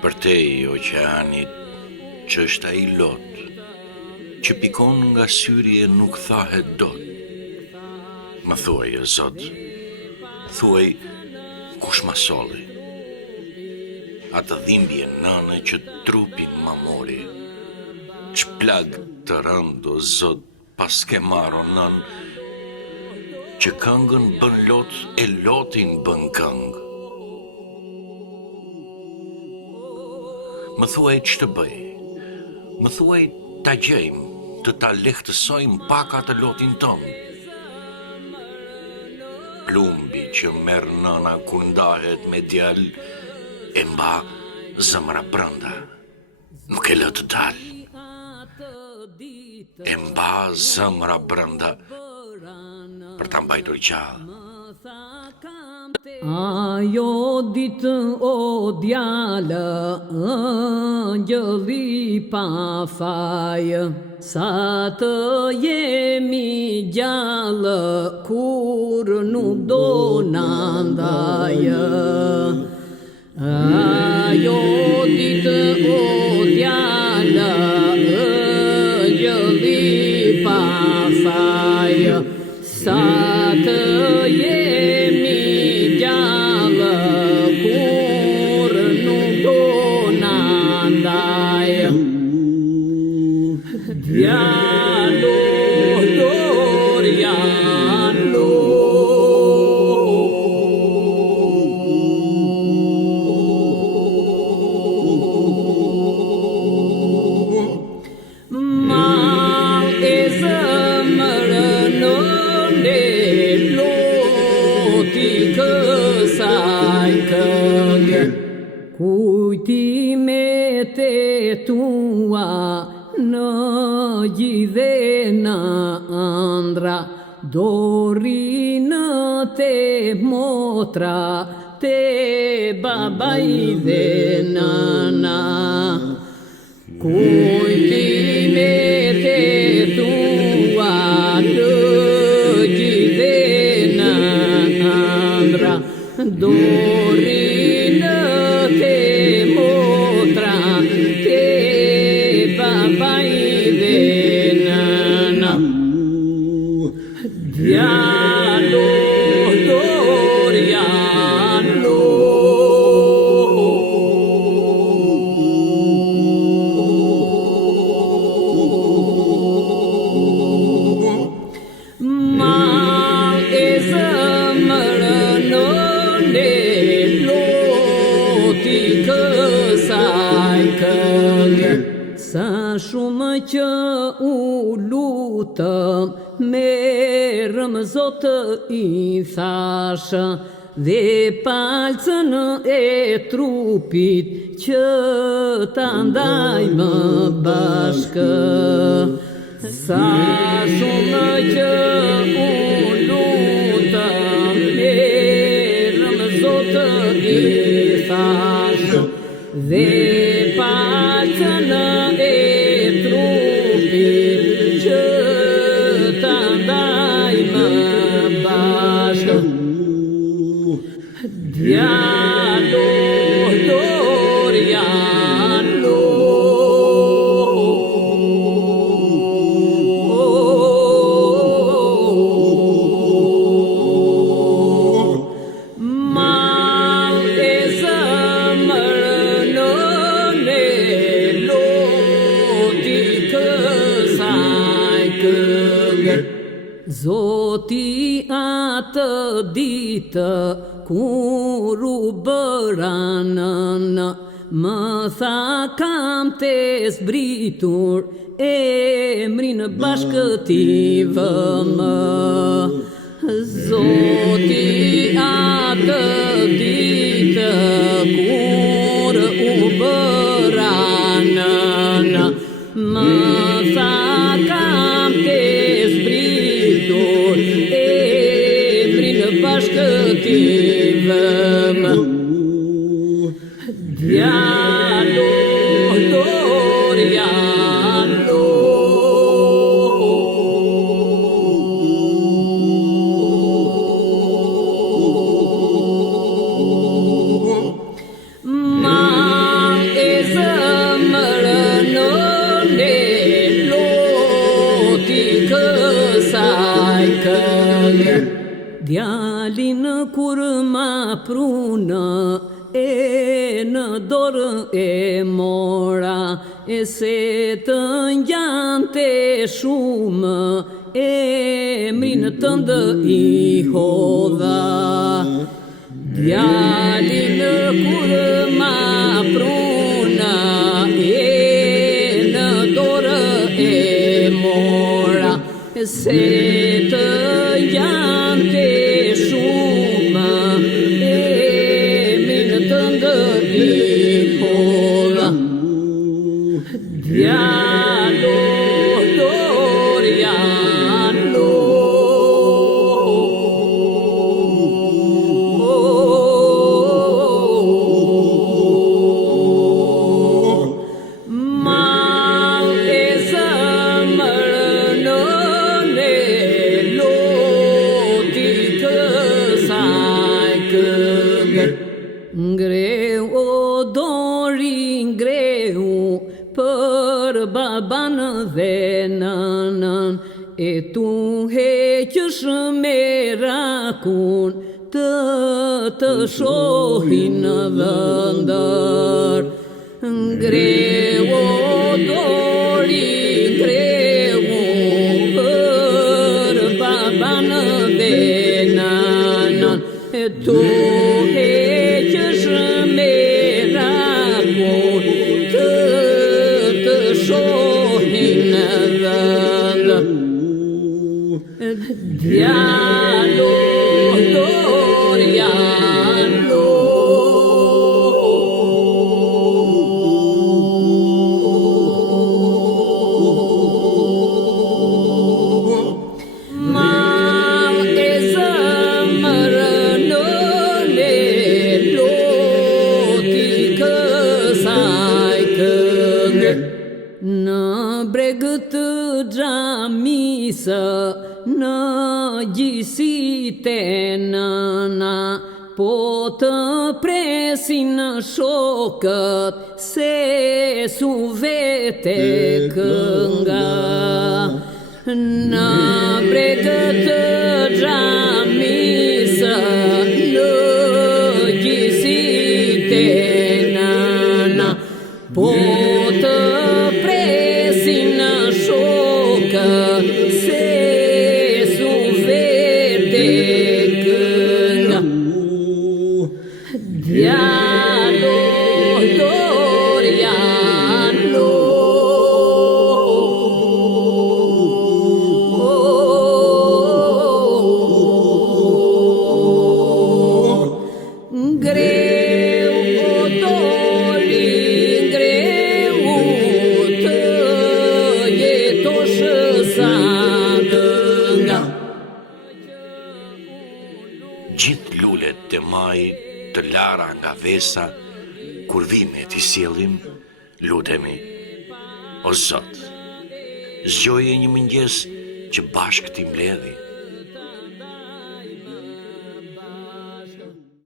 Për te i oqeanit që është ai lot, që pikon nga syri e nuk thahet dot. Më thuaj, o Zot, thuaj kush ma solli, atë dhimbje nëne që trupin ma mori, ç'plag të rënd, o Zot, pas ke marrë nën, që këngën bën lot e lotin bën këngë. Më thuaj që të bëj, më thuaj ta gjejmë, të ta lehtësojmë pak atë lotin tonë. Plumbi që merr nëna kur ndahet me djal, e mba zemra brenda, nuk e lë të dal. E mba zemra brenda, për ta mbajtur gjallë. Ajo ditë o djalë, ëngjëlli pa fajë, sa të jemi gjallë, kur nuk do na ndajë. Ajo ditë o djalë, ëngjëlli pa fajë, sa të jemi gjallë, kur nuk do na ndajë. Djalo Doriano, mal e zemrën e loti kësaj këngë, kujtimet e tua në gjithë në ëndra, dorinë te motra, te babai dhe nëna. Kujtimet e tua në gjithë në ëndra, dorinë te motra, te babai dhe nëna. Djalo Doriano, mal e zemrën e loti kësaj këngë, sa shumë që u lutëm, merëm Zotë i thashë, dhe palcën e trupit që ta ndajmë bashkë. Sa shumë që u lutëm, merëm Zotë i thashë, dhe palcën e trupit që ta ndajmë bashkë. Djalo Doriano, mal e zemrën e loti kësaj këngë. Zoti atë ditë kur u bëra nëna, më tha kam të zbritur, emrin bashkë ti vëmë. Zoti atë ditë kur u bëra nëna, më tha kam të zbritur, emrin bashkë ti vëmë. Djalo Doriano, ma prunë, e në dorë e mora, e se të ngjante shumë, emrin tënd i hodha. Djalin kur ma pruna, e në dorë e mora, e se të ngjante shumë, emrin tënd i hodha. Djalo Doriano, mal e zamër në loti kësaj këngë. Ngreu o Dori, ngreu për baban dhe nënën, e tu heqësh merakun të shohin në vëndër. Ngreu o Dori, ngreu për baban dhe nënën, e tu heqësh merakun të shohin në vëndër. Djalo Doriano, mal e zamër në loti kësaj këngë. Në breg të xhamisë, në gjësit e nëna, po të presin shokët, se su vete kënga. Në breg të xhamisë, në gjësit e nëna, po të presin shokët, se su vete kënga. Djalo Doriano, ngreu o Dori, ngreu të jetosh sa kënga. Gjithë lulet të maj të lara nga vesa, kur vime t'i sjellim, lutemi: o Zot, zgjoje një mëngjes që bashkë t'i mbledhi